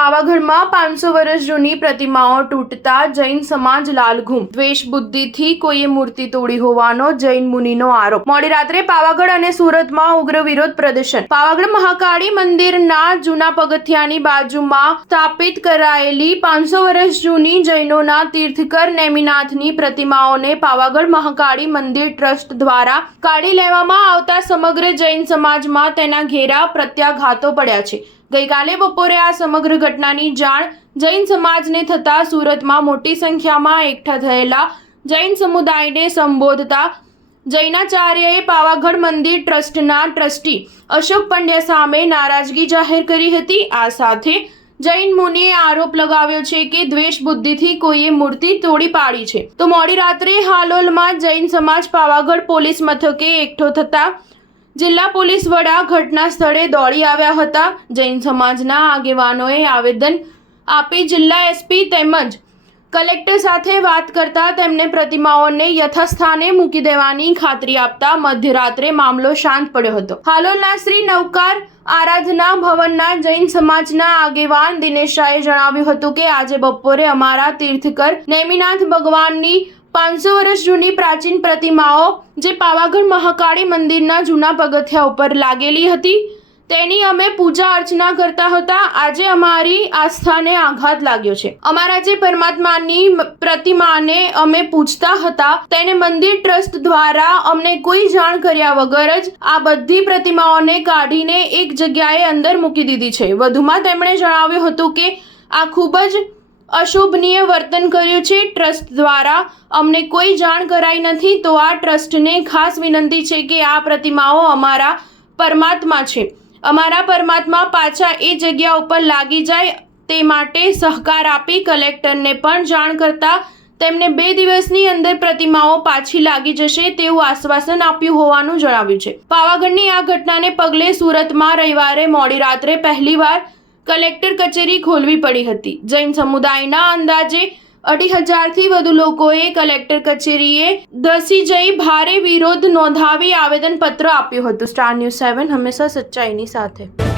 પાવાગઢમાં 500 વર્ષ જૂની પ્રતિમાઓ તૂટતા જૈન સમાજ લાલઘૂમ. દ્વેષ બુદ્ધિથી કોઈએ મૂર્તિ તોડી હોવાનો જૈન મુનિનો આરોપ. મોડી રાત્રે પાવાગઢ અને સુરતમાં ઉગ્ર વિરોધ પ્રદર્શન. પાવાગઢ મહાકાળી મંદિરના જૂના પગથિયાની બાજુમાં સ્થાપિત કરાયેલી 500 વર્ષ જૂની જૈનોના તીર્થકર નેમિનાથની પ્રતિમાઓને પાવાગઢ મહાકાળી મંદિર ટ્રસ્ટ દ્વારા કાઢી લેવામાં આવતા સમગ્ર જૈન સમાજમાં તેના ઘેરા પ્રત્યાઘાતો પડ્યા છે. ગઈકાલે બપોરે આ સમગ્ર ઘટનાની જાણ જૈન સમાજને થતા સુરતમાં મોટી સંખ્યામાં એકઠા થયેલા જૈન સમુદાયને સંબોધતા જૈનાચાર્યએ પાવાગઢ મંદિર ટ્રસ્ટના ટ્રસ્ટી અશોક પંડ્યા સામે નારાજગી જાહેર કરી હતી. આ સાથે જૈન મુનિએ આરોપ લગાવ્યો છે કે દ્વેષ બુદ્ધિથી કોઈએ મૂર્તિ તોડી પાડી છે. તો મોડી રાત્રે હાલોલમાં જૈન સમાજ પાવાગઢ પોલીસ મથકે એકઠો થતા જિલ્લા પોલીસ વડા ઘટના સ્થળે દોડી આવ્યા હતા. જૈન સમાજના આગેવાનોએ આવેદન આપી જિલ્લા એસપી તેમજ કલેક્ટર સાથે વાત કરતા તેમને પ્રતિમાઓને યથાસ્થાને મૂકી દેવાની ખાતરી આપતા મધ્યરાત્રે મામલો શાંત પડ્યો હતો. હાલોલના શ્રી નવકાર આરાધના ભવનના જૈન સમાજના આગેવાન દિનેશાએ જણાવ્યું હતું કે આજે બપોરે અમારા તીર્થકર નેમિનાથ ભગવાનની 500 વર્ષ જૂની પ્રાચીન પ્રતિમાઓ જે પાવાગઢ મહાકાળી મંદિરના જૂના પગથિયા ઉપર લાગેલી હતી તેની અમે પૂજા અર્ચના કરતા હતા. આજે અમારી આસ્થાને આઘાત લાગ્યો છે. અમારા જે પરમાત્માની પ્રતિમાને અમે પૂજતા હતા તેને મંદિર ટ્રસ્ટ દ્વારા અમને કોઈ જાણ કર્યા વગર જ આ બધી પ્રતિમાઓને કાઢીને એક જગ્યાએ અંદર મૂકી દીધી છે. વધુમાં તેમણે જણાવ્યું હતું કે આ ખૂબ જ અશોભનીય વર્તન કર્યું છે. ટ્રસ્ટ દ્વારા અમને કોઈ જાણ કરાઈ નથી. તો આ ટ્રસ્ટને ખાસ વિનંતી છે કે આ પ્રતિમાઓ અમારા પરમાત્મા છે. અમારા પરમાત્મા પાછા એ જગ્યા ઉપર લાગી જાય તે માટે સહકાર આપી કલેક્ટરને પણ જાણ કરતા તેમને 2 દિવસની અંદર પ્રતિમાઓ પાછી લાગી જશે તેવું આશ્વાસન આપ્યું હોવાનું જણાવ્યું છે. પાવાગઢની આ ઘટનાને પગલે સુરતમાં રવિવારે મોડી રાત્રે પહેલીવાર કલેક્ટર કચેરી ખોલવી પડી હતી. જૈન સમુદાયના અંદાજે 2,500થી વધુ લોકોએ કલેક્ટર કચેરીએ ધસી જઈ ભારે વિરોધ નોંધાવી આવેદનપત્ર આપ્યું હતું. સ્ટાર ન્યૂઝ 7 હંમેશા સચ્ચાઈની સાથે.